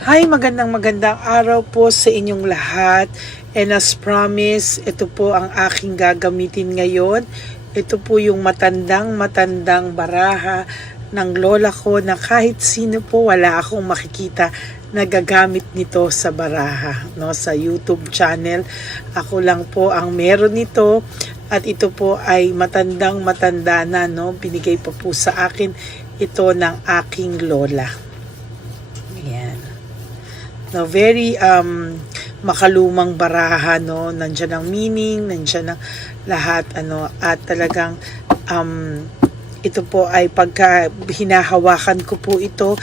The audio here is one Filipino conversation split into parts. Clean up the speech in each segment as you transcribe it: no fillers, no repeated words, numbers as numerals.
Hi, magandang araw po sa inyong lahat. And as promised, ito po ang aking gagamitin ngayon. Ito po yung matandang baraha ng lola ko na kahit sino po wala akong makikita na gagamit nito sa baraha, no, sa YouTube channel. Ako lang po ang meron nito at ito po ay matanda na, no. Binigay pa po sa akin ito ng aking lola. Ayan. No, very makalumang baraha, no. Nandiyan ang meaning, nandiyan ang lahat, ano, at talagang ito po ay pagka hinahawakan ko po ito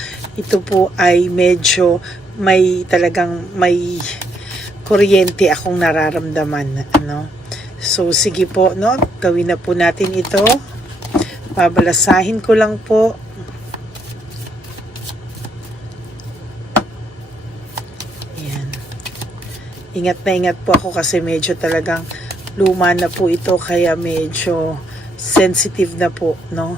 po ay medyo talagang may kuryente akong nararamdaman, ano. So sige po, no, gawin na po natin ito. Babalasahin ko lang po. Ingat na ingat po ako kasi medyo talagang luma na po ito, kaya medyo sensitive na po, no?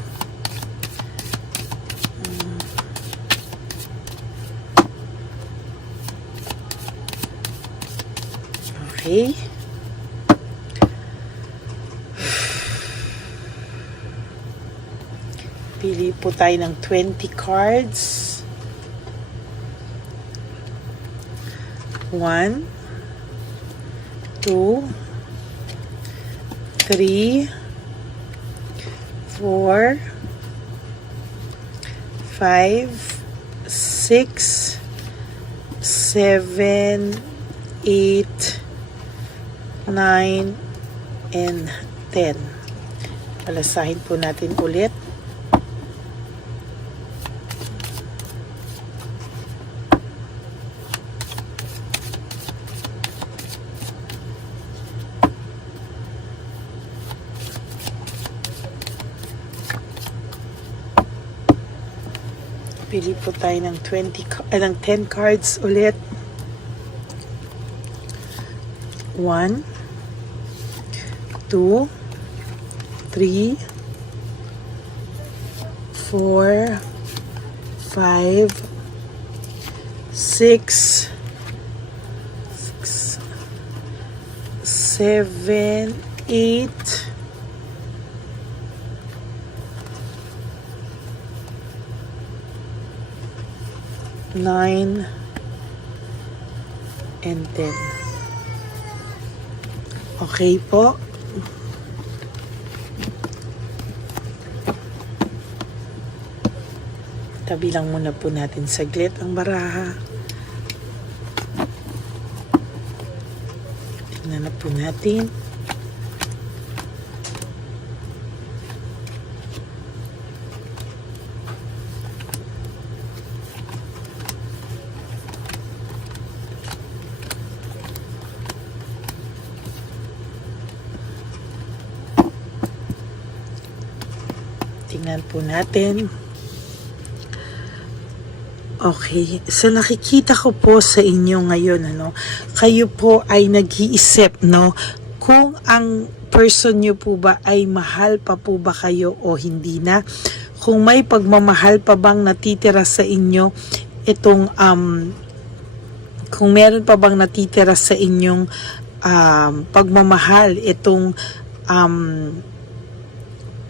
Okay. Pili po tayo ng 20 cards. 1, 2, 3, 4, 5, 6, 7, 8, 9, and 10. Palasahin po natin ulit. Pili po tayo ng 10 cards ulit. 1, 2, 3, 4, 5, 6, 7, 8, 9, and 10. Okay po. Tabi lang muna po natin saglit ang baraha. Tingnan na po natin. Tingnan po natin. Okay. So nakikita ko po sa inyo ngayon, ano, kayo po ay nag-iisip, no, kung ang person nyo po ba ay mahal pa po ba kayo o hindi na. Kung may pagmamahal pa bang natitira sa inyo itong kung meron pa bang natitira sa inyong pagmamahal itong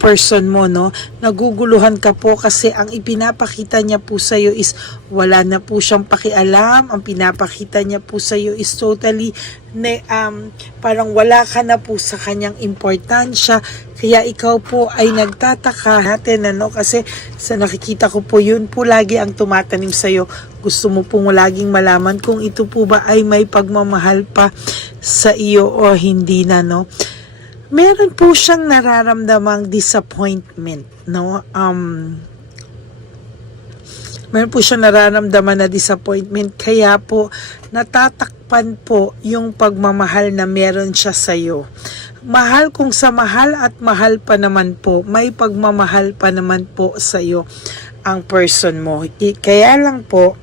person mo, no, naguguluhan ka po kasi ang ipinapakita niya po sa iyo is wala na po siyang pakialam. Ang pinapakita niya po sa iyo is totally parang wala ka na po sa kanyang importansya, kaya ikaw po ay nagtataka natin, ano, kasi sa nakikita ko po yun po lagi ang tumatanim sa iyo. Gusto mo pong laging malaman kung ito po ba ay may pagmamahal pa sa iyo o hindi na, no. Meron po siyang nararamdamang disappointment, no? Meron po siyang nararamdaman na disappointment, kaya po natatakpan po yung pagmamahal na meron siya sa iyo. Mahal kung sa mahal at mahal pa naman po, may pagmamahal pa naman po sa iyo ang person mo. Kaya lang po,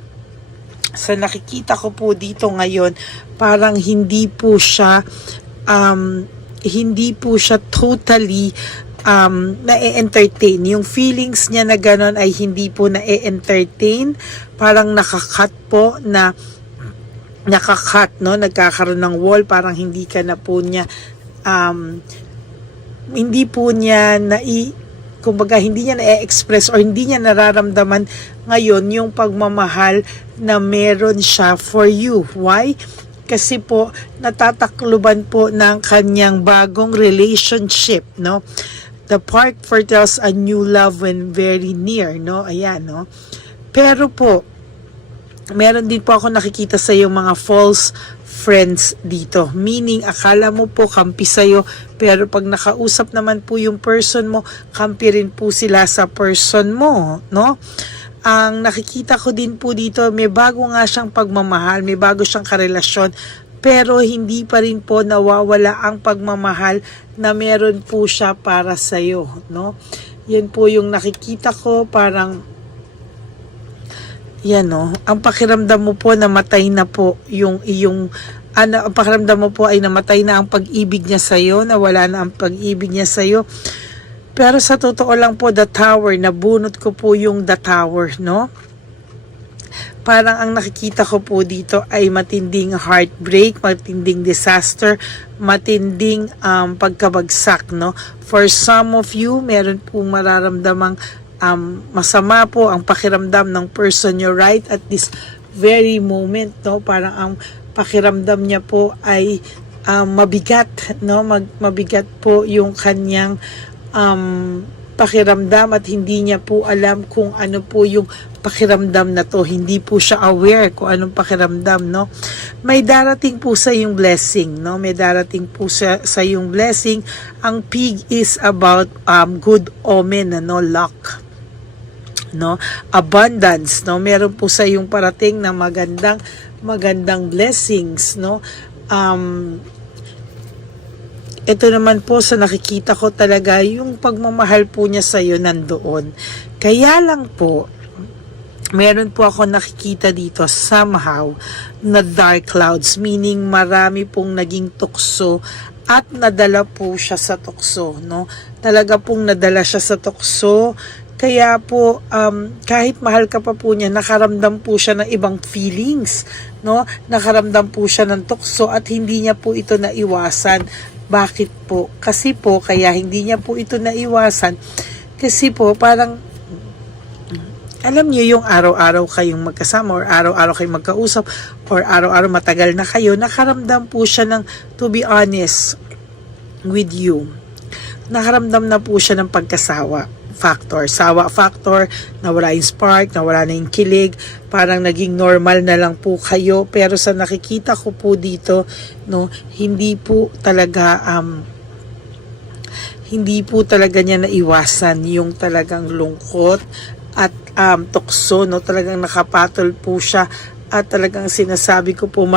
sa nakikita ko po dito ngayon, parang hindi po siya totally na-entertain. Yung feelings niya na ganon ay hindi po na-entertain. Parang nakakat po na nakakat, no? Nagkakaroon ng wall, parang hindi ka na po niya hindi po niya kumbaga hindi niya na-express or hindi niya nararamdaman ngayon yung pagmamahal na meron siya for you. Why? Kasi po natatakluban po ng kanyang bagong relationship, no? The park foretells a new love when very near, no? Ayan, no? Pero po, meron din po ako nakikita sa yung mga false friends dito. Meaning, akala mo po kampi sa'yo, pero pag nakausap naman po yung person mo, kampi rin po sila sa person mo, no? Ang nakikita ko din po dito, may bago nga siyang pagmamahal, may bago siyang karelasyon, pero hindi pa rin po nawawala ang pagmamahal na meron po siya para sa'yo, no? Yan po yung nakikita ko, parang yan, no? Ang pakiramdam mo po namatay na po yung iyong ang pakiramdam mo po ay namatay na ang pag-ibig niya sa iyo, nawala na ang pag-ibig niya sa iyo. Pero sa totoo lang po, the tower, nabunot ko po yung the tower, no? Parang ang nakikita ko po dito ay matinding heartbreak, matinding disaster, matinding pagkabagsak, no? For some of you, meron pong mararamdamang masama po ang pakiramdam ng person nyo right at this very moment, no? Parang ang pakiramdam niya po ay mabigat, no? Mabigat po yung kanyang pakiramdam at hindi niya po alam kung ano po yung pakiramdam na to. Hindi po siya aware kung anong pakiramdam, no? May darating po sa yung blessing, no? May darating po sa yung blessing. Ang pig is about good omen, no? Luck, no? Abundance, no? Meron po sa yung parating na magandang blessings, no? Ito naman po sa nakikita ko talaga yung pagmamahal po niya sa iyo nandoon. Kaya lang po meron po ako nakikita dito somehow na dark clouds, meaning marami pong naging tukso at nadala po siya sa tukso, no? Talaga pong nadala siya sa tukso. Kaya po, kahit mahal ka pa po niya, nakaramdam po siya ng ibang feelings, no? Nakaramdam po siya ng tukso at hindi niya po ito naiwasan. Bakit po? Kasi po, kaya hindi niya po ito naiwasan. Kasi po, parang, alam niyo yung araw-araw kayong magkasama or araw-araw kayong magkausap or araw-araw matagal na kayo, nakaramdam po siya ng, to be honest with you, nakaramdam na po siya ng pagkasawa sawa factor, nawala yung spark, nawala na yung kilig, parang naging normal na lang po kayo. Pero sa nakikita ko po dito, no, hindi po talaga niya naiwasan yung talagang lungkot at tukso, no? Talagang nakapatol po siya at talagang sinasabi ko po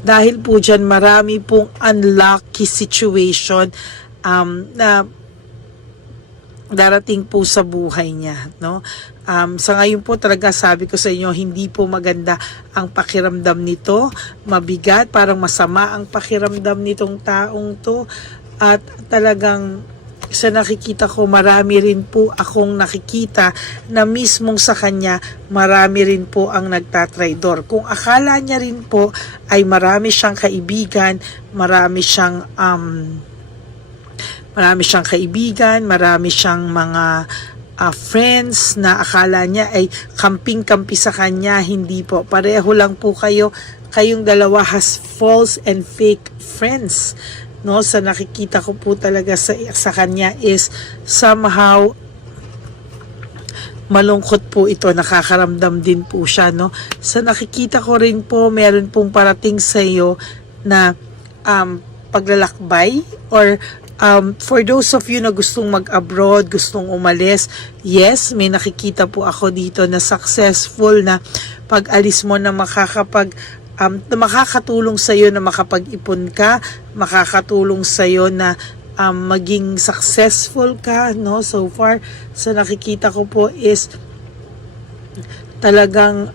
dahil po dyan marami pong unlucky situation na darating po sa buhay niya, no? Sa ngayon po talaga sabi ko sa inyo, hindi po maganda ang pakiramdam nito, mabigat, parang masama ang pakiramdam nitong taong to at talagang sa nakikita ko, marami rin po akong nakikita na mismong sa kanya, marami rin po ang nagtatraidor. Kung akala niya rin po ay marami siyang kaibigan, marami siyang mga friends na akala niya ay kamping-kampi sa kanya, hindi po. Pareho lang po kayong dalawa has false and fake friends. No, sa nakikita ko po talaga sa kanya is somehow malungkot po ito, nakakaramdam din po siya, no? Sa nakikita ko rin po, meron pong parating sa iyo na paglalakbay or for those of you na gustong mag-abroad, gustong umalis, yes, may nakikita po ako dito na successful na pag-alis mo na makakatulong sa iyo na makapag-ipon ka, makakatulong sa iyo na maging successful ka, no? So far, sa nakikita ko po is talagang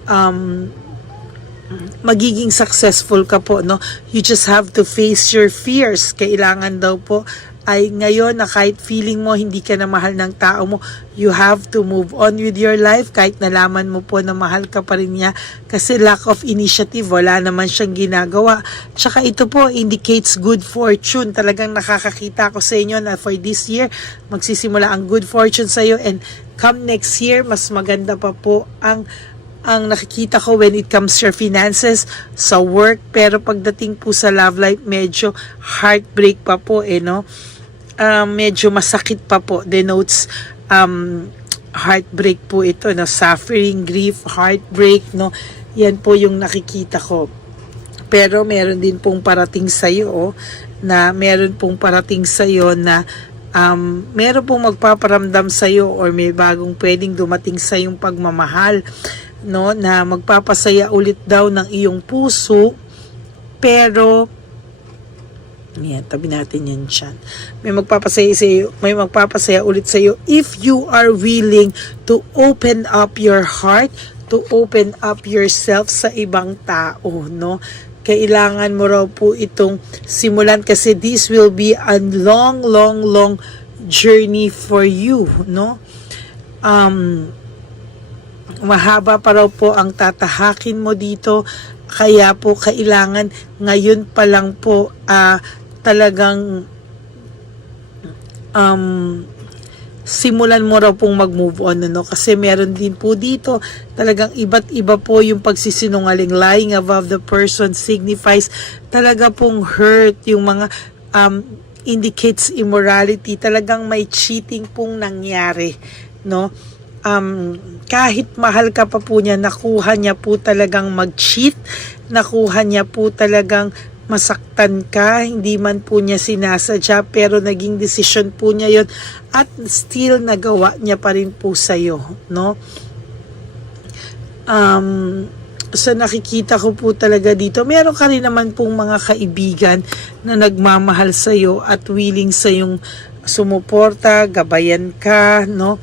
magiging successful ka po, no? You just have to face your fears. Kailangan daw po ay ngayon na kahit feeling mo hindi ka na mahal ng tao mo, you have to move on with your life kahit nalaman mo po na mahal ka pa rin niya kasi lack of initiative, wala naman siyang ginagawa. Tsaka ito po indicates good fortune. Talagang nakakakita ko sa inyo na for this year, magsisimula ang good fortune sa iyo, and come next year, mas maganda pa po ang nakikita ko when it comes to your finances, sa work. Pero pagdating po sa love life, medyo heartbreak pa po no. Medyo masakit pa po, denotes heartbreak po ito, no? Suffering, grief, heartbreak, no? Yan po yung nakikita ko. Pero meron din pong parating sa iyo na meron pong parating sa iyo na meron pong magpaparamdam sa iyo or may bagong pwedeng dumating sa yung pagmamahal, no, na magpapasaya ulit daw ng iyong puso. Pero yan, tabi natin yan dyan. May magpapasaya ulit sa iyo if you are willing to open up your heart, to open up yourself sa ibang tao, no? Kailangan mo raw po itong simulan kasi this will be a long journey for you, no? Mahaba pa raw po ang tatahakin mo dito, kaya po kailangan ngayon pa lang po talagang simulan mo raw pong mag-move on, no? Kasi meron din po dito talagang iba't iba po yung pagsisinungaling. Lying above the person signifies talaga pong hurt, yung mga indicates immorality, talagang may cheating pong nangyari, no? Kahit mahal ka pa po niya, nakuha niya po talagang mag-cheat, nakuha niya po talagang masaktan ka, hindi man po niya sinasadya, pero naging desisyon po niya yon at still nagawa niya pa rin po sa'yo, no? Sa nakikita ko po talaga dito, meron ka rin naman pong mga kaibigan na nagmamahal sa'yo at willing sa'yong sumuporta, gabayan ka, no?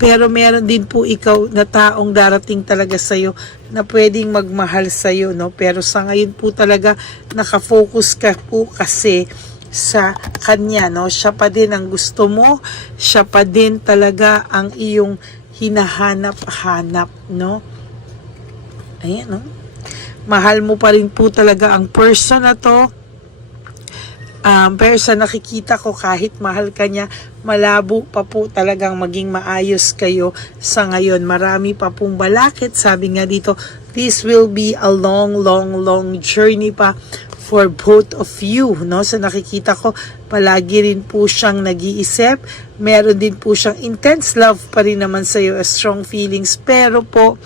Pero meron din po ikaw na taong darating talaga sa'yo na pwedeng magmahal sa'yo, no? Pero sa ngayon po talaga nakafocus ka po kasi sa kanya, no? Siya pa din ang gusto mo, siya pa din talaga ang iyong hinahanap-hanap, no? Ayan, no? Mahal mo pa rin po talaga ang person na to. Pero sa nakikita ko, kahit mahal ka niya, malabo pa po talagang maging maayos kayo sa ngayon. Marami pa pong balakid. Sabi nga dito, this will be a long journey pa for both of you, no? Sa nakikita ko, palagi rin po siyang nag-iisip. Meron din po siyang intense love pa rin naman sa iyo, strong feelings. Pero po,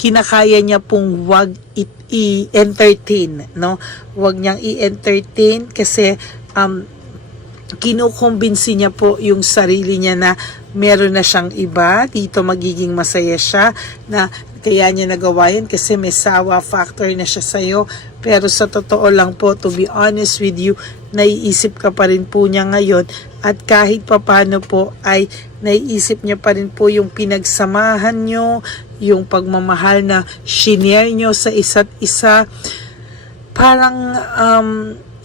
kinakaya niya pong wag i-entertain, no? Wag niyang i-entertain kasi kinukumbinsi niya po yung sarili niya na meron na siyang iba, dito magiging masaya siya, na kaya niya nagawa yan kasi may sawa factor na siya sa'yo. Pero sa totoo lang po, to be honest with you, naiisip ka pa rin po niya ngayon, at kahit papano po ay naiisip niya pa rin po yung pinagsamahan nyo, yung pagmamahal na shinare nyo sa isa't isa. Parang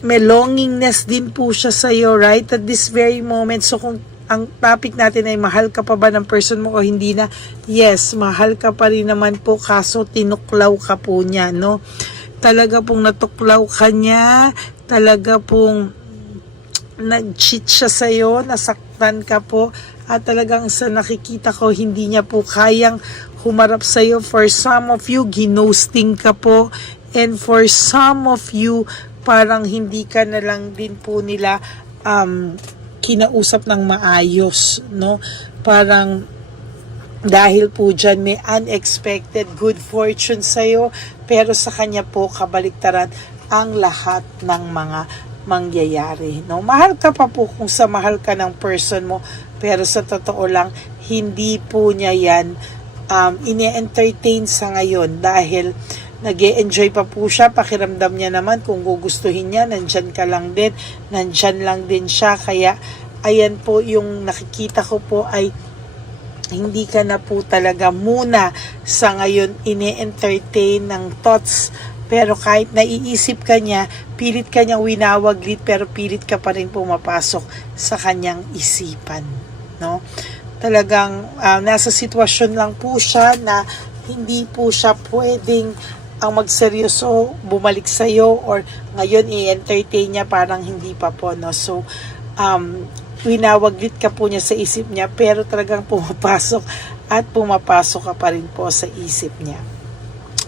may longingness din po siya sa'yo right at this very moment. So kung ang topic natin ay mahal ka pa ba ng person mo o hindi na, yes, mahal ka pa rin naman po, kaso tinuklaw ka po niya, no? Talaga pong natuklaw ka niya, talaga pong nag-cheat siya sa'yo, nasaktan ka po, at talagang sa nakikita ko, hindi niya po kayang humarap sa'yo. For some of you, ginosting ka po, and for some of you, parang hindi ka na lang din po nila kinausap ng maayos, no? Parang dahil po dyan may unexpected good fortune sa'yo, pero sa kanya po kabaliktaran ang lahat ng mga mangyayari, no? Mahal ka pa po kung sa mahal ka ng person mo, pero sa totoo lang hindi po niya yan ine-entertain sa ngayon dahil nag-e-enjoy pa po siya. Pakiramdam niya naman kung gugustuhin niya, nandyan ka lang din, nandyan lang din siya. Kaya ayan po yung nakikita ko po ay hindi ka na po talaga muna sa ngayon ine-entertain ng thoughts pero kahit naiisip ka niya, pilit ka niyang winawaglit, pero pilit ka pa rin pumapasok sa kanyang isipan, no? Talagang nasa sitwasyon lang po siya na hindi po siya pwedeng ang magseryoso, bumalik sa iyo, or ngayon i-entertain niya, parang hindi pa po, no? So winawaglit ka po niya sa isip niya, pero talagang pumapasok at pumapasok ka pa rin po sa isip niya.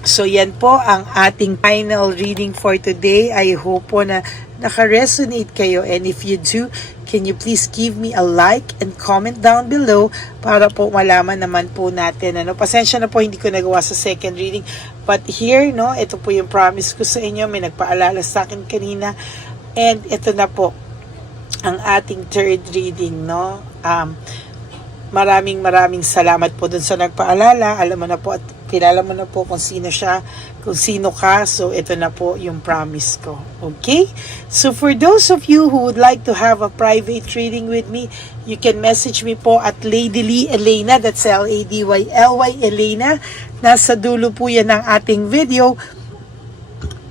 So yan po ang ating final reading for today. I hope po na naka-resonate kayo, and if you do, can you please give me a like and comment down below para po malaman naman po natin. Pasensya na po hindi ko nagawa sa second reading, but here, no, ito po yung promise ko sa inyo. May nagpaalala sa akin kanina, and ito na po ang ating third reading, no. Maraming salamat po dun sa nagpaalala. Alam mo na po at kilala mo na po kung sino siya, kung sino ka. So ito na po yung promise ko. Okay? So for those of you who would like to have a private reading with me, you can message me po at Lady Lee Elena. That's Ladyly Elena. Nasa dulo po yan ng ating video.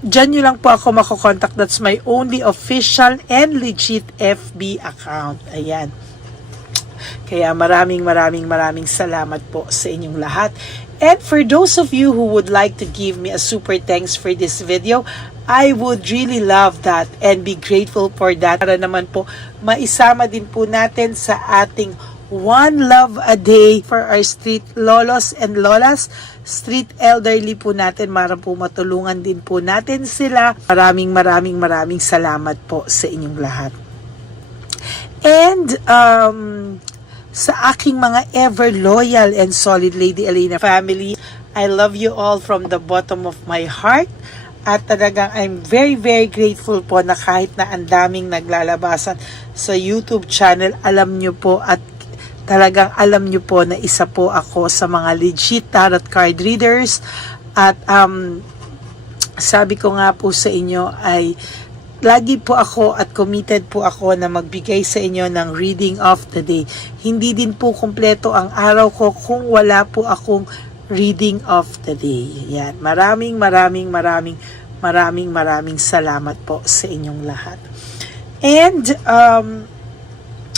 Diyan nyo lang po ako makokontak. That's my only official and legit FB account. Ayan. Kaya maraming salamat po sa inyong lahat. And for those of you who would like to give me a super thanks for this video, I would really love that and be grateful for that. Para naman po, maisama din po natin sa ating One Love a Day for our street lolos and lolas, street elderly po natin. Para po matulungan din po natin sila. Maraming salamat po sa inyong lahat. And, sa aking mga ever loyal and solid Lady Elena family, I love you all from the bottom of my heart. At talagang I'm very grateful po na kahit na ang daming naglalabasan sa YouTube channel, alam nyo po at talagang alam nyo po na isa po ako sa mga legit tarot card readers. At sabi ko nga po sa inyo ay lagi po ako at committed po ako na magbigay sa inyo ng reading of the day. Hindi din po kumpleto ang araw ko kung wala po akong reading of the day. Yan. Maraming salamat po sa inyong lahat. And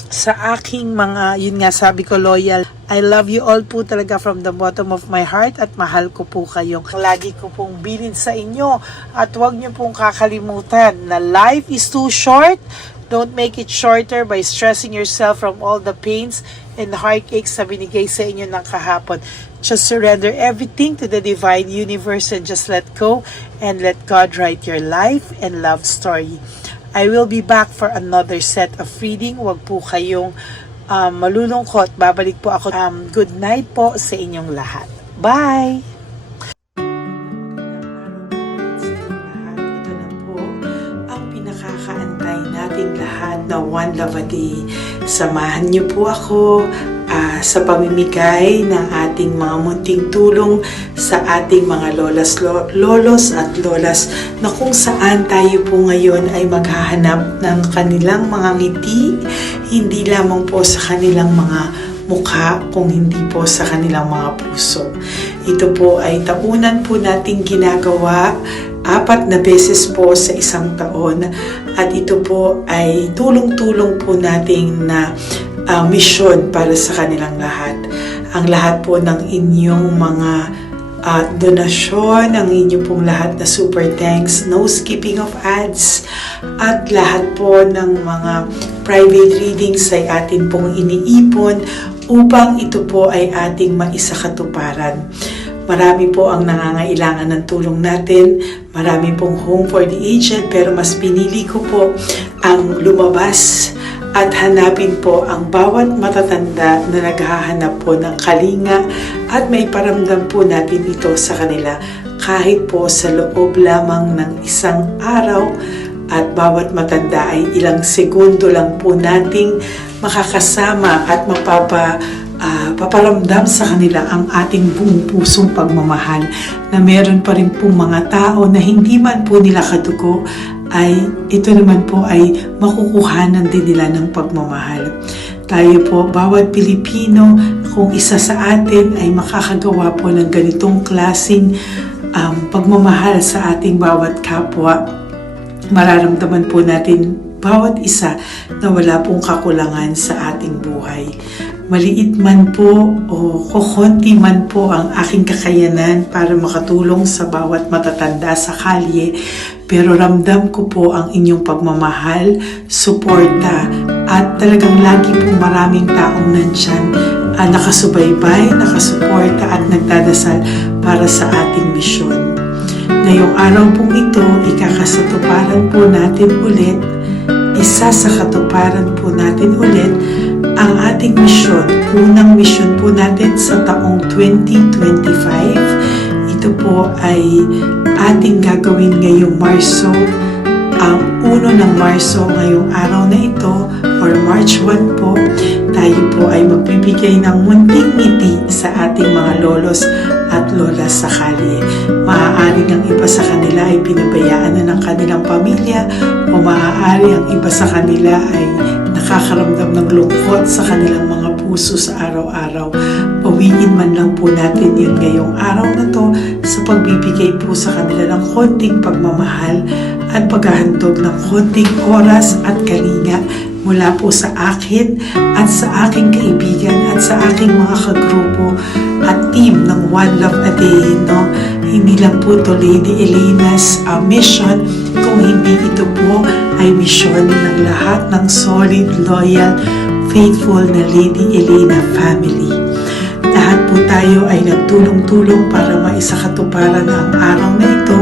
sa aking mga, yun nga sabi ko, loyal, I love you all po talaga from the bottom of my heart, at mahal ko po kayong lagi ko pong bilin sa inyo. At huwag niyo pong kakalimutan na life is too short. Don't make it shorter by stressing yourself from all the pains and heartaches na binigay sa inyo ng kahapon. Just surrender everything to the divine universe and just let go and let God write your life and love story. I will be back for another set of reading. Huwag po kayong malulungkot. Babalik po ako. Good night po sa inyong lahat. Bye! Ito na po ang pinakakaantay nating lahat na One Love a Day. Samahan niyo po ako sa pamimigay ng ating mga munting tulong sa ating mga lolos at lolas, na kung saan tayo po ngayon ay maghahanap ng kanilang mga ngiti, hindi lamang po sa kanilang mga mukha, kung hindi po sa kanilang mga puso. Ito po ay taunan po nating ginagawa 4 na beses po sa isang taon, at ito po ay tulong-tulong po nating na misyon para sa kanilang lahat. Ang lahat po ng inyong mga donasyon, ang inyong pong lahat na super thanks, no skipping of ads, at lahat po ng mga private readings ay atin pong iniipon upang ito po ay ating maisakatuparan. Marami po ang nangangailangan ng tulong natin. Marami pong home for the aged, pero mas pinili ko po ang lumabas at hanapin po ang bawat matatanda na naghahanap po ng kalinga, at may paramdam po natin ito sa kanila kahit po sa loob lamang ng isang araw, at bawat matanda ay ilang segundo lang po nating makakasama at paparamdam sa kanila ang ating buong pusong pagmamahal, na meron pa rin pong mga tao na hindi man po nila kadugo, ay ito naman po ay makukuhanan din nila ng pagmamahal. Tayo po, bawat Pilipino, kung isa sa atin ay makakagawa po ng ganitong klaseng pagmamahal sa ating bawat kapwa, mararamdaman po natin bawat isa na wala pong kakulangan sa ating buhay. Maliit man po o kokonti man po ang aking kakayanan para makatulong sa bawat matatanda sa kalye, pero ramdam ko po ang inyong pagmamahal, suporta, at talagang lagi po maraming taong nandyan nakasubaybay, nakasuporta at nagdadasal para sa ating misyon. Ngayong araw pong ito, ikakasatuparan po natin ulit, isa sa katuparan po natin ulit, ang ating misyon. Unang misyon po natin sa taong 2025. Ito po ay ating gagawin ngayong Marso, ang 1 ng Marso ngayong araw na ito, or March 1 po. Tayo po ay magbibigay ng munting ngiti sa ating mga lolos at lolas sa kalye. Maaaring ang iba sa kanila ay pinabayaan na ng kanilang pamilya, o maaari ang iba sa kanila ay nakakaramdam ng lungkot sa kanilang mga puso sa araw-araw. Pawiin man lang po natin yun ngayong araw na to sa pagbibigay po sa kanila ng konting pagmamahal at paghahandog ng konting oras at kalinga mula po sa akin at sa aking kaibigan at sa aking mga kagrupo at team ng One Love a Day. No? Hindi lang po to Lady Elena's mission, kung hindi ito po ay misyon ng lahat ng solid, loyal, faithful na Lady Elena family. Lahat po tayo ay nagtulong-tulong para maisakatuparan ang araw na ito,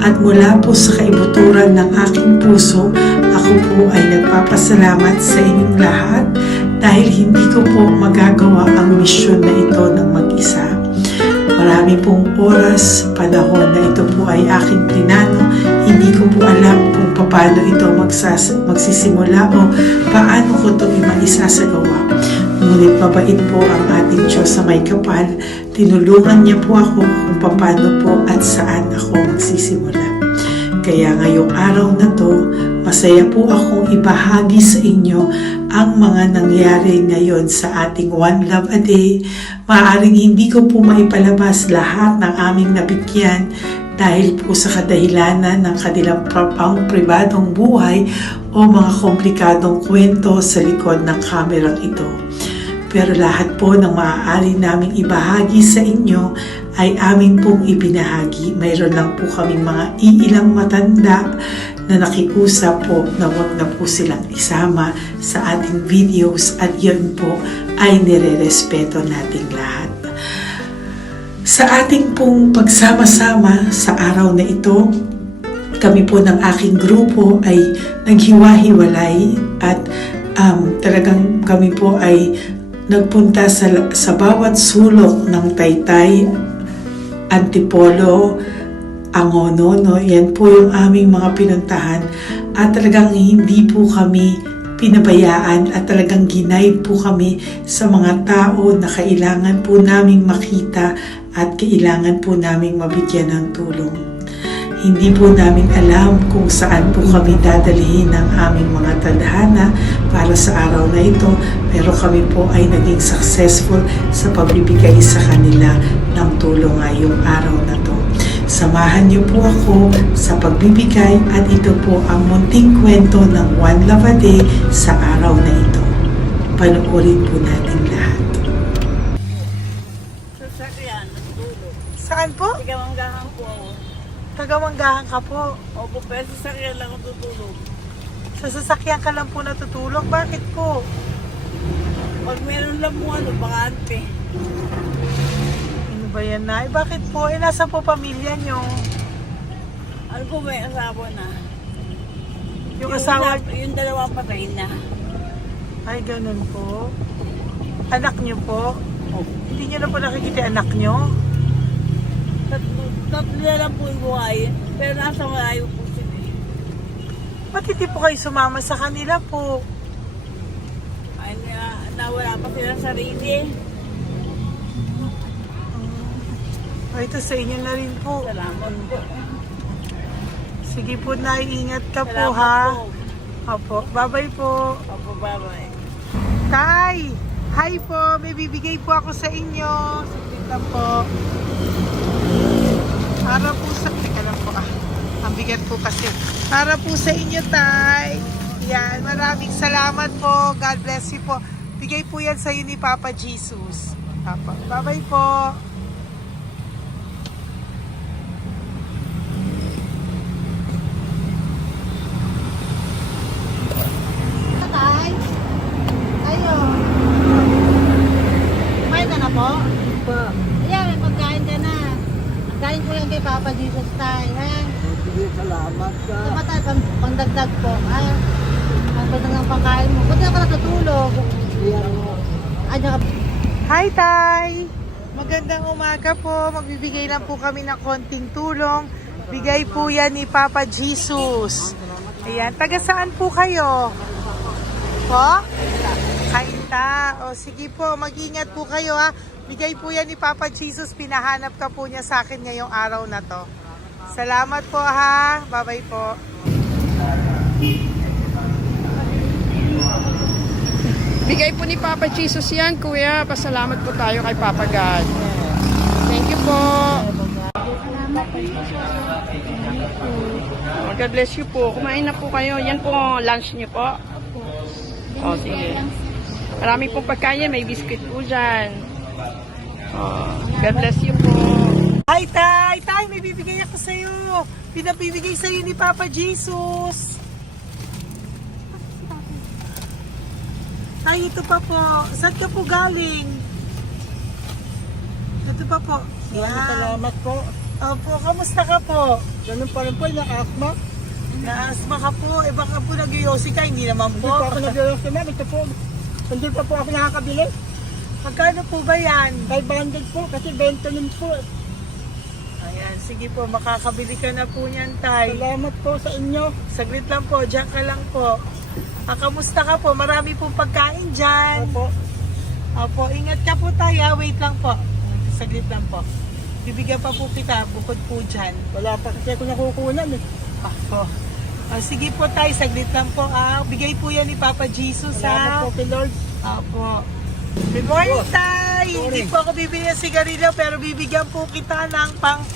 at mula po sa kaibuturan ng aking puso, ako po ay nagpapasalamat sa inyong lahat dahil hindi ko po magagawa ang misyon na ito ng mag-isa. Marami pong oras, panahon na ito po ay aking plinano. Hindi ko po alam kung paano ito magsisimula o paano ko ito maisasagawa. Ngunit mabait po ang ating Diyos sa may kapal. Tinulungan niya po ako kung paano po at saan ako magsisimula. Kaya ngayong araw na to, masaya po akong ibahagi sa inyo ang mga nangyari ngayon sa ating One Love a Day. Maaaring hindi ko po maipalabas lahat ng aming nabigyan dahil po sa kadahilanan ng kanilang pribadong buhay o mga komplikadong kwento sa likod ng kamerang ito. Pero lahat po ng maaari naming ibahagi sa inyo ay amin pong ibinahagi. Mayroon lang po kaming mga iilang matanda na nakiusap po na wag na po silang isama sa ating videos, at yun po ay nire-respeto nating lahat. Sa ating pong pagsama-sama sa araw na ito, kami po ng aking grupo ay naghiwa-hiwalay at talagang kami po ay nagpunta sa bawat sulok ng Taytay, Antipolo, Angono, no? Yan po yung aming mga pinuntahan, at talagang hindi po kami pinabayaan at talagang ginaid po kami sa mga tao na kailangan po naming makita at kailangan po naming mabigyan ng tulong. Hindi po namin alam kung saan po kami dadalhin ng aming mga tadhana para sa araw na ito, pero kami po ay naging successful sa pagbibigay sa kanila ng tulong ngayong araw na to. Samahan niyo po ako sa pagbibigay, at ito po ang munting kwento ng One Love a Day sa araw na ito. Panoorin po natin lahat. Sasakyan, natutulog. Saan po? Tagamanggahan po ako. Tagamanggahan ka po. Opo, pero sasakyan lang ako tutulog. Sa sasakyan ka lang po natutulog? Bakit po? Pag meron lang mo bakante. Ano ba yan, Nay? Bakit po? Nasa po pamilya nyo? Ano po, may asawa na. Yung asawa... Yung dalawa patay na. Ay, ganun po. Anak nyo po? Opo. Hindi nyo na po nakikita anak nyo? Tatlo na lang po yung buhay. Pero nasa malayo po sila. Ba't hindi po kayo sumama sa kanila po? Ay, nawala pa sila sa sarili. Ay, ito sa inyo na rin po. Salamat po. Sige po, Nay. Ingat ka po, Salamat ha? po. Opo. Bye-bye po. Opo, bye-bye. Tay! Hi po! May bibigay po ako sa inyo. Saglit lang po. Para po sa... Teka lang po Ang bigat po kasi. Para po sa inyo, Tay. Yan. Maraming salamat po. God bless you po. Bigay po yan sa ni Papa Jesus. Papa. Bye-bye po. Tay? Ayo. Kumain ka na po? Ayan, may pagkain ka na. Pagkain ko lang kay Papa Jesus Tay, ha? Sige, salamat ka. Tumatay, pangdagdag po, ha? Ang pagdagdag ng pagkain mo. Buti ako natutulog. Ayan ka. Hi, Tay! Magandang umaga po. Magbibigay lang po kami ng konting tulong. Bigay po yan ni Papa Jesus. Ayan. Taga saan po kayo? Po? Kainta. O sige po, mag-ingat po kayo ha. Bigay po yan ni Papa Jesus. Pinahanap ka po niya sa akin ngayong araw na to. Salamat po ha. Bye-bye po. Bigay po ni Papa Jesus yan, Kuya. Pasalamat po tayo kay Papa God. Thank you po. Oh, God bless you po. Kumain na po kayo. Yan po lunch niyo po. Oh, sige. Marami pong pagkain. May biscuit po dyan. Oh, God bless you po. Hi, Tay! Tay, may bibigay ako sa'yo. Pinabibigay sa'yo ni Papa Jesus. Tay, ito pa po. Saan ka po galing? Ito pa po. Salamat po. Opo, kamusta ka po? Ganun pa rin po, na-asma. Na-asma ka po. Eh baka po nag-yosi ka, hindi naman Hindi po. po ako nag-ios naman. Ito po. Hindi pa po ako nakakabili. Magkano po ba yan? 500 po kasi 20 nun po. Ayan, sige po, makakabili ka na po niyan, Tay. Salamat po sa inyo. Saglit lang po, diyan ka lang po. Kamusta ka po? Marami pong pagkain dyan. Opo. Opo, ingat ka po tayo. Wait lang po. Saglit lang po. Bibigyan pa po kita bukod po dyan. Wala pa kasi ako nakukunan eh. Opo. Sige po tayo, saglit lang po. Bigay po yan ni Papa Jesus Salamat po kay Lord. Opo. Good morning, Tay! Hindi po ako bibili ng sigarilyo pero bibigyan po kita ng pang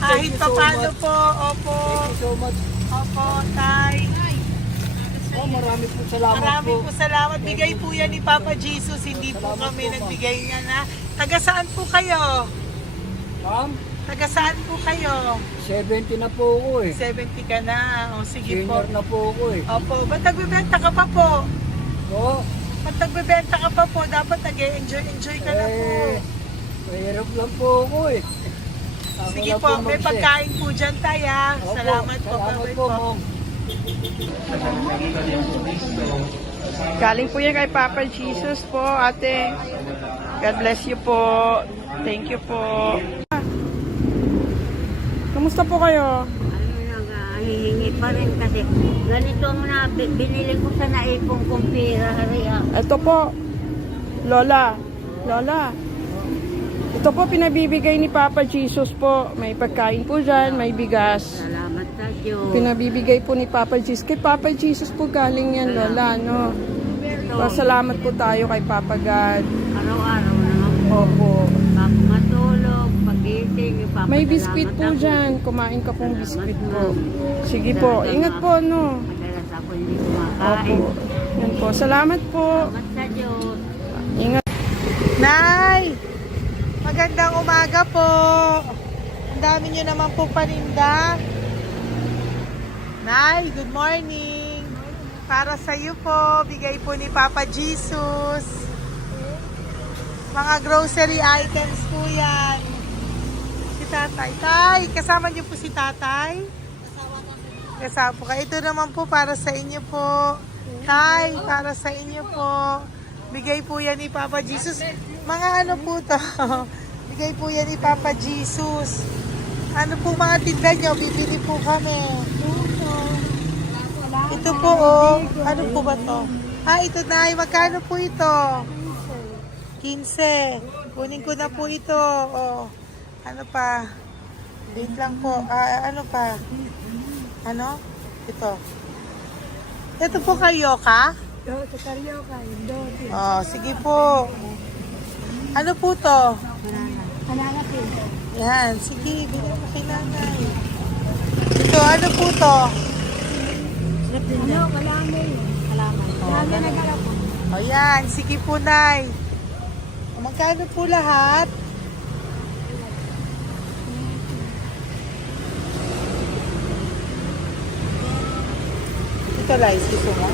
kahit pa paano po. Opo. Thank you so much. Opo, Tay. Oh, marami po salamat Maraming po. po salamat. Bigay po yan ni Papa Jesus. Hindi po Salamat kami po, nagbigay niya na. Taga saan po kayo? Ma'am, Taga saan po kayo? 70 na po ako eh. 70 ka na. O sige po. Senior na po ako eh. Opo. Ba't nagbibenta ka pa po? Oo. Ba't nagbibenta ka pa po? Dapat nag-enjoy ka na po. Mahirap lang po ako eh. Ako Sige lang po. May mag-share. pagkain po dyan tayo. Opo, Salamat po. Salamat Bye-bye po, po. ma'am. Galing po yan kay Papa Jesus po, ate. God bless you po. Thank you po. Kamusta po kayo? Hihingi pa rin kasi ganito mo na binili ko sa naipong kong pera. Ito po, Lola. Lola. Ito po pinabibigay ni Papa Jesus po. May pagkain po dyan, may bigas. Salamat sa Diyos. Pinabibigay po ni Papa Jesus. Kay Papa Jesus po galing yan, Lola, no? Pasalamat po tayo kay Papa God. Araw-araw naman po. Opo. Pag matulog, pagising, ipapasalamat May biskuit po ako. dyan. Kumain ka pong biskuit po. Sige Salamat po. po. Ingat po, no? Madalas ako hindi Opo. kumakain. Yan po. Salamat po. Salamat sa Diyos. Ingat. Nay! Magandang umaga po. Ang dami nyo naman po paninda. Nay, good morning. Para sa iyo po, bigay po ni Papa Jesus. Mga grocery items po yan. Si Tatay. Tay, kasama niyo po si Tatay? Kasama po kayo. Ito naman po para sa inyo po. Tay, para sa inyo po. Bigay po yan ni Papa Jesus. Mga ano po to? Bigay po yan ni Papa Jesus. Ano po mga tinda nyo? Bibili po kami. Ito po oh. Ano po ba to? Ito na. Magkano po ito? 15. Kunin ko na po ito. Oh. Ano pa? Wait lang po. Ano pa? Ano? Ito. Ito po kayo ka? Oh, sige po. Ano po to? Yan, sige, bigyan mo kay nanay. Ito, ano po to? Ano, kalamay. Kalamay. Kalamay na gala po. O yan, sige po, Nay. O, magkano po lahat? Ito, Lice, gusto mo?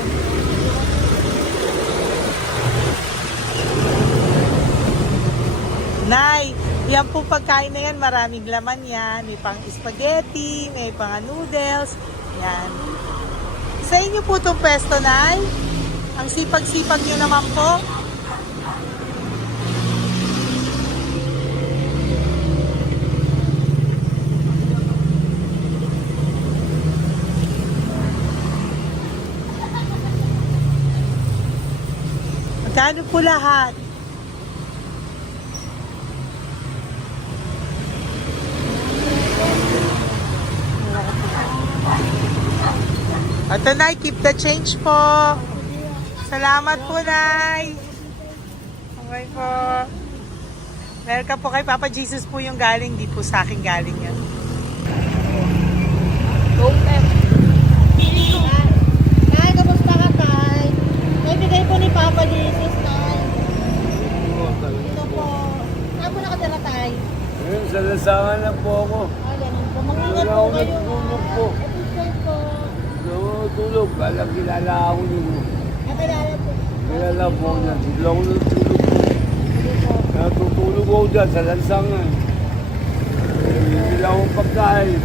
Nay, yan po pagkain na yan, maraming laman yan. May pang spaghetti, may pang noodles. Yan. Sa inyo po itong pwesto, Nay? Ang sipag-sipag nyo naman po. Magkano po lahat? Ito, Nay, keep the change po. Salamat po, Nay. Okay po. Welcome po kay Papa Jesus po yung galing. Di po sa akin galing yan. Tay, kamusta ka, Tay? Tay, bigay po ni Papa Jesus, Tay. Ito po. Saan po nakatira, Tay? Ngayon, sa lasangan na po ako. Ah, ganun po. Mag-ingat Wala po ako kayo. natulog po. Ito po. Natulog. Alam, kilala ako nyo. Nakilala po. Kilala po niya. Bigla ako natulog po. Sige po. Natutulog ako dyan sa lansangan. Bigla akong pagkain.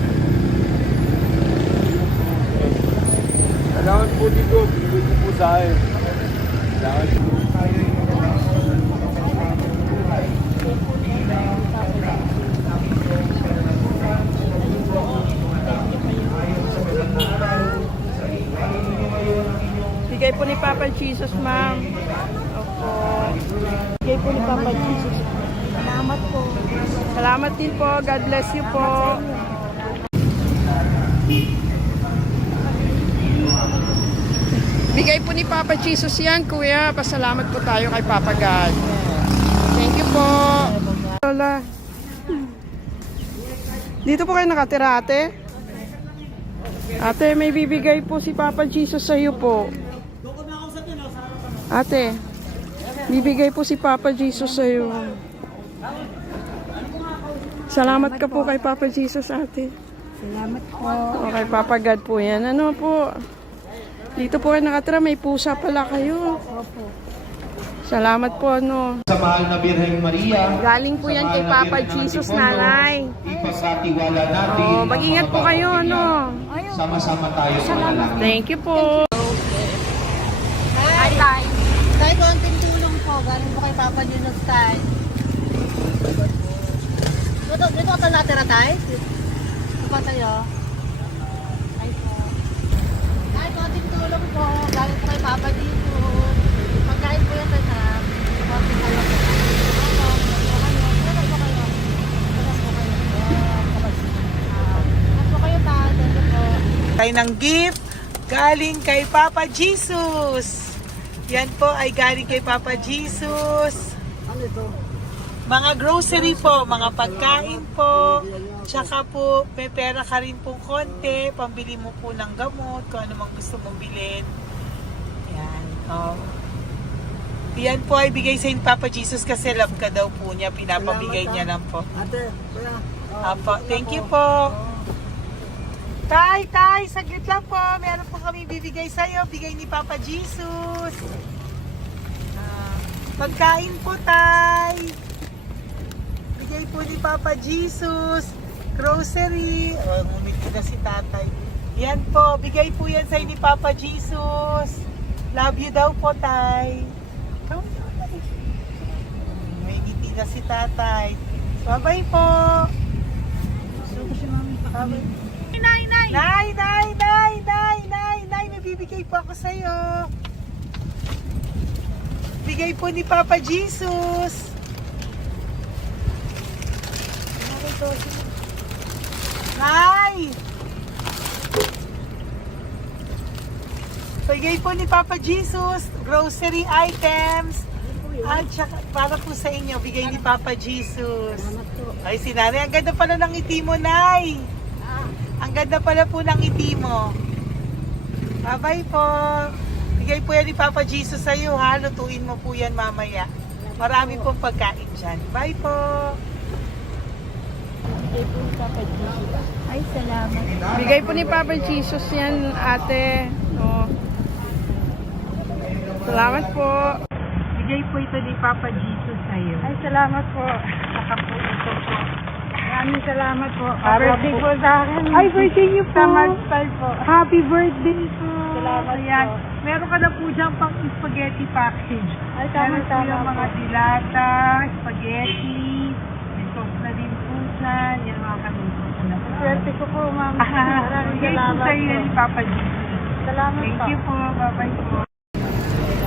Kailangan po dito. Bigay ko po sa akin. Kailangan po. Bigay po ni Papa Jesus, ma'am. Opo. Bigay po ni Papa Jesus. Salamat po. Salamat din po. God bless you po. Bigay po ni Papa Jesus yan, kuya. Pasalamat po tayo kay Papa God. Thank you po. Lola. Dito po kayo nakatira, ate? Ate, may bibigay po si Papa Jesus sa iyo po. Ate, bibigay po si Papa Jesus sa iyo. Salamat ka po kay Papa Jesus, ate. Salamat po. O kay Papa God po yan. Ano po? Dito po kayo nakatira, may pusa pala kayo. Opo. Salamat po, ano. Sa mahal na Birheng Maria. Galing po sa yan mahal kay na Papa Birhen ng Jesus, Antipono, nanay. Ipagkatiwala natin. Oh, mag-ingat ang po mga kayo, bawat ano. pamilya. Sama-sama tayo manalangin. Thank you po. Tay. Tay, konting tulong po. Galing po kay Papa Jesus, Tay. Dito ka natira, Tay? Dito pa tayo. Tay po. Tay, konting tulong po. Galing po kay Papa Jesus. Pagkain po yan, Tay, ha? Konting tulong po. Tayo ng gift galing kay Papa Jesus. Yan po ay galing kay Papa Jesus. Ano ito? Mga grocery po, mga pagkain po. Tsaka po, may pera ka rin po konti. Pambili mo po ng gamot, kung ano mang gusto mong bilhin. Yan. Oh. Yan po ay bigay sa Papa Jesus kasi love ka daw po niya. Pinapabigay niya lang po. Ate, kuya. Apo, thank you po. Tay, saglit lang po. Meron po kami bibigay sa'yo. Bigay ni Papa Jesus. Pagkain po, Tay. Bigay po ni Papa Jesus. Grocery. Oh, ngumiti na si Tatay. Yan po. Bigay po yan sa'yo ni Papa Jesus. Love you daw po, Tay. May ngiti na si Tatay. Bye-bye po. Bye-bye. Nay, may bibigay po ako sa'yo. Bigay po ni Papa Jesus. Nay! Bigay po ni Papa Jesus, grocery items. At saka, para po sa inyo, bigay ni Papa Jesus. Ay, si Nanay, ang ganda pala ng ngiti mo, Nay. Ang ganda pala po ng ngiti mo. Bye-bye po. Bigay po yan ni Papa Jesus sa'yo, ha? Lutuin mo po yan mamaya. Marami pong pagkain dyan. Bye po. Ay, salamat. Bigay po ni Papa Jesus yan, ate. Oh. Salamat po. Bigay po ito ni Papa Jesus sa'yo. Ay, salamat po. Saka po ito po. Maraming salamat po. Birthday po sa akin. Ay, birthday niyo po. Sa March 5 po. Happy birthday po. Salamat Ayan. po. Meron ka na po dyan pang spaghetti package. Ay, Meron po tama-tama yung mga po. dilata, spaghetti, may sauce na din po dyan. Yan mga kaluto ko na po. Swerte ko po, ma'am. Maraming Bigay po salamat sa'yo po. yan ni Papa Jesus. Salamat Thank po. you po. Bye-bye po.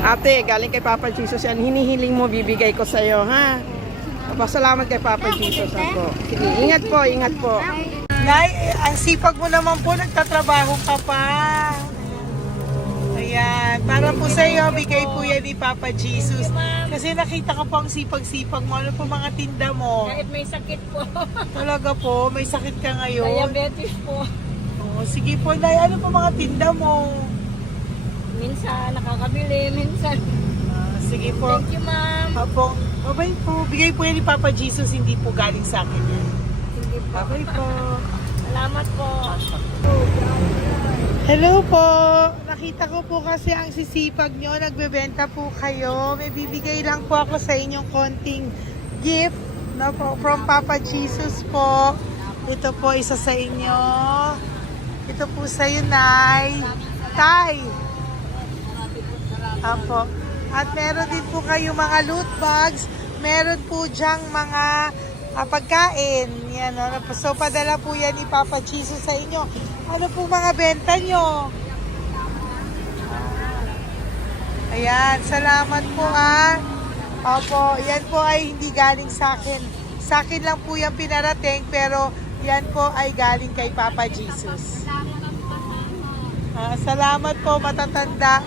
Ate, galing kay Papa Jesus yan. Hinihiling mo, bibigay ko sa'yo, ha? Pasalamat kay Papa Jesus ako. Sige, ingat po, ingat po. Nay, ang sipag mo naman po, nagtatrabaho ka pa. Ayan, para po sa iyo, bigay po yan ni Papa Jesus. Kasi nakita ko po ang sipag-sipag mo. Ano po mga tinda mo? Kahit may sakit po. Talaga po, may sakit ka ngayon. Diabetes po. Oh, sige po, Nay, ano po mga tinda mo? Minsan nakakabili, minsan. Sige po. Thank you, ma'am. Apo, bye po. Bigay po yan ni Papa Jesus, hindi po galing sa akin yan. Sige po. Bye po. Salamat po. Hello po! Nakita ko po kasi ang sisipag nyo, nagbebenta po kayo. May bibigay lang po ako sa inyong konting gift no, po, from Papa Jesus po. Ito po isa sa inyo. Ito po sa iyo, Nay. Tay! Apo. At meron din po kayo mga loot bags. Meron po dyang mga pagkain. Yan, no? So, padala po yan ni Papa Jesus sa inyo. Ano po mga benta nyo? Ayan, salamat po Opo, yan po ay hindi galing sa akin. Sa akin lang po yan pinarating, pero yan po ay galing kay Papa Jesus. Salamat po, matatanda.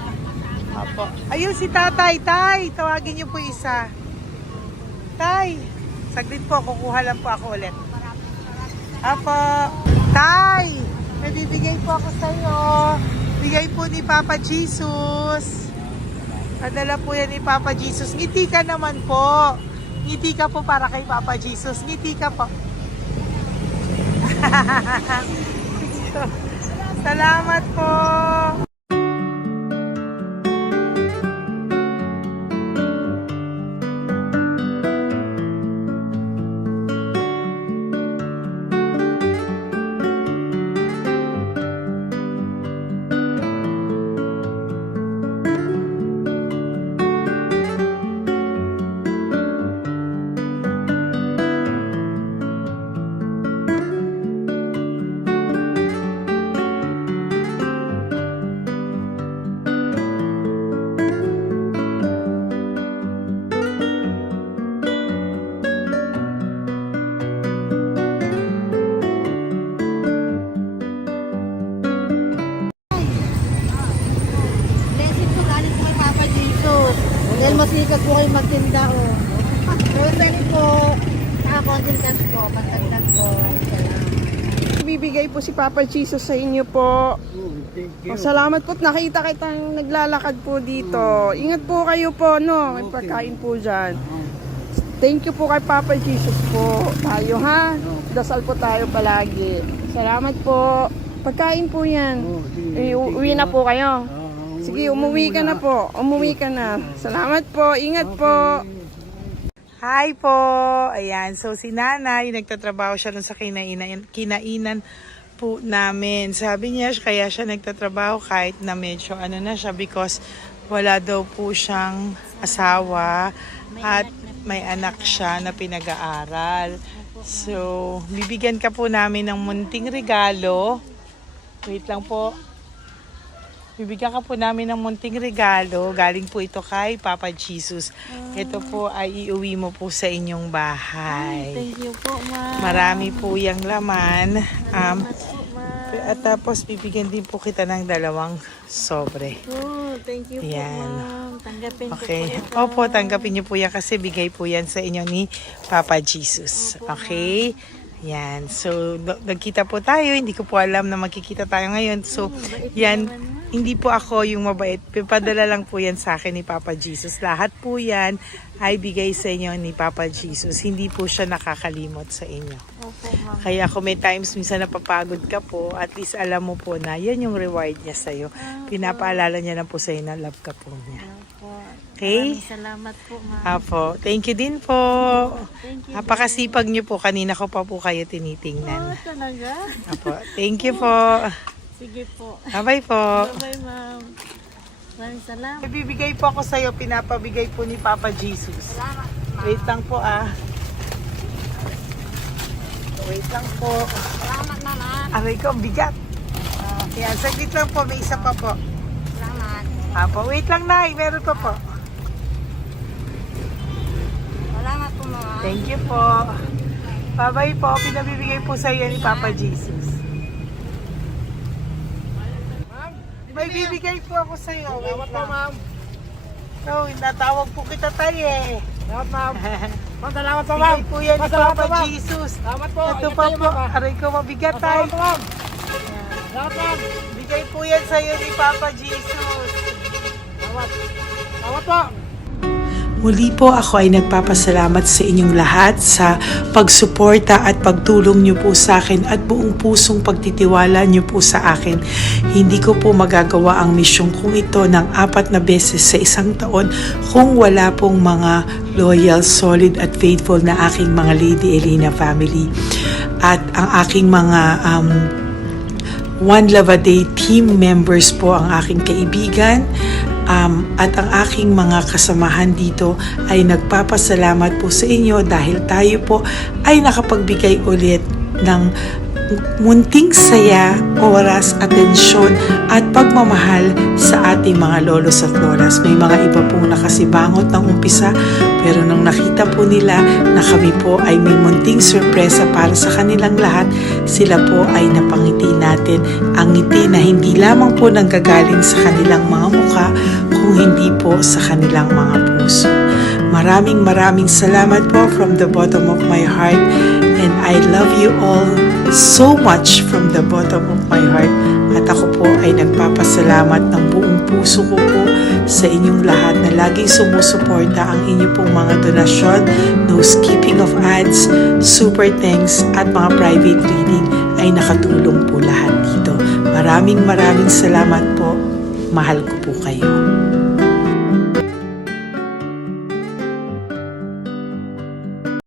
Opo. Ayun si Tatay. Tay, tawagin niyo po isa. Tay, saglit po, kukuha lang po ako ulit. Apo. Tay, may bibigay po ako sa iyo. Bigay po ni Papa Jesus. Padala po yan ni Papa Jesus. Ngiti ka naman po. Ngiti ka po para kay Papa Jesus. Ngiti ka po. Salamat po. Blessing po galing po kay Papa Jesus. Dahil masikat po kayo magtinda o. Rosary po. Saka konting cash po. Pagtagdag po. Salamat. Bibigay po si Papa Jesus sa inyo po. Salamat po. Nakita kitang naglalakad po dito. Ingat po kayo po, no? May pagkain po dyan. Thank you po kay Papa Jesus po. Tayo, ha? Dasal po tayo palagi. Salamat po. Pagkain po yan. Uwi na po kayo. Sige, umuwi ka na po. Umuwi ka na. Salamat po. Ingat po. Hi po! Ayan, so si Nanay, nagtatrabaho siya dun sa kinainan po namin. Sabi niya, kaya siya nagtatrabaho kahit na medyo ano na siya because wala daw po siyang asawa at may anak siya na pinag-aaral. So, bibigyan ka po namin ng munting regalo. Wait lang po. Bibigyan ka po namin ng munting regalo. Galing po ito kay Papa Jesus. Ito po ay iuwi mo po sa inyong bahay. Thank you po, ma'am. Marami po yung laman. Salamat po, ma'am. At tapos bibigyan din po kita ng 2 sobre. Oh, thank you po, Yan. ma'am. Tanggapin Okay. ko po ito. Opo, tanggapin niyo po yan kasi bigay po yan sa inyo ni Papa Jesus. Okay? Yan. So, nagkita po tayo. Hindi ko po alam na magkikita tayo ngayon. So, yan. Hindi po ako yung mabait. Padala lang po yan sa akin ni Papa Jesus. Lahat po yan ay bigay sa inyo ni Papa Jesus. Hindi po siya nakakalimot sa inyo. Opo, ma'am. Kaya kung may times minsan napapagod ka po, at least alam mo po na yan yung reward niya sa'yo. Pinapaalala niya na po sa'yo na love ka po niya. Opo. Okay? Maraming salamat po, ma'am. Apo. Thank you din po. Thank you. Napakasipag niyo po. Kanina ko pa po kayo tinitingnan. Oh, talaga? Apo. Thank you po. Sige po. Bye-bye po. Bye-bye, ma'am. Maraming salamat. Ibibigay po ako sa'yo. Pinapabigay po ni Papa Jesus. Wait lang po ah. Wait lang po. Salamat, mama. Aray ko, ang bigat. Yan, saglit lang po. May isa pa po. Salamat. Apo, wait lang na. Meron pa po. Salamat po, mama. Thank you po. Bye-bye po. Pinabibigay po sa iyo ni Papa Jesus. May bibigay po ako sa iyo. Wait lang. Ma'am. So, natawag po kita tayo eh. Salamat, ma'am. Ma'am, salamat po, Bigay po yan ni Salamat Papa po, ma'am. Jesus. Salamat po. Ito Ingat pa kayo, po. ma'am. Aray ko mabigat tayo. Salamat po, ma'am. Salamat, ma'am. Bigay po yan sa iyo ni Papa Jesus. Salamat. Salamat po. Muli po ako ay nagpapasalamat sa inyong lahat sa pagsuporta at pagtulong niyo po sa akin at buong pusong pagtitiwala niyo po sa akin. Hindi ko po magagawa ang misyong kong ito ng 4 na beses sa isang taon kung wala pong mga loyal, solid at faithful na aking mga Lady Elena family. At ang aking mga One Love a Day team members po ang aking kaibigan. At ang aking mga kasamahan dito ay nagpapasalamat po sa inyo dahil tayo po ay nakapagbigay ulit ng munting saya, oras, atensyon at pagmamahal sa ating mga lolos at lolas. May mga iba pong nakasibangot ng umpisa pero nung nakita po nila na kami po ay may munting sorpresa para sa kanilang lahat, sila po ay napangiti natin. Ang ngiti na hindi lamang po nanggagaling sa kanilang mga mukha kung hindi po sa kanilang mga puso. Maraming salamat po from the bottom of my heart, and I love you all so much from the bottom of my heart. At ako po ay nagpapasalamat ng buong puso ko po sa inyong lahat na laging sumusuporta. Ang inyo pong mga donasyon, no skipping of ads, super thanks at mga private reading ay nakatulong po lahat dito. Maraming salamat po. Mahal ko po kayo.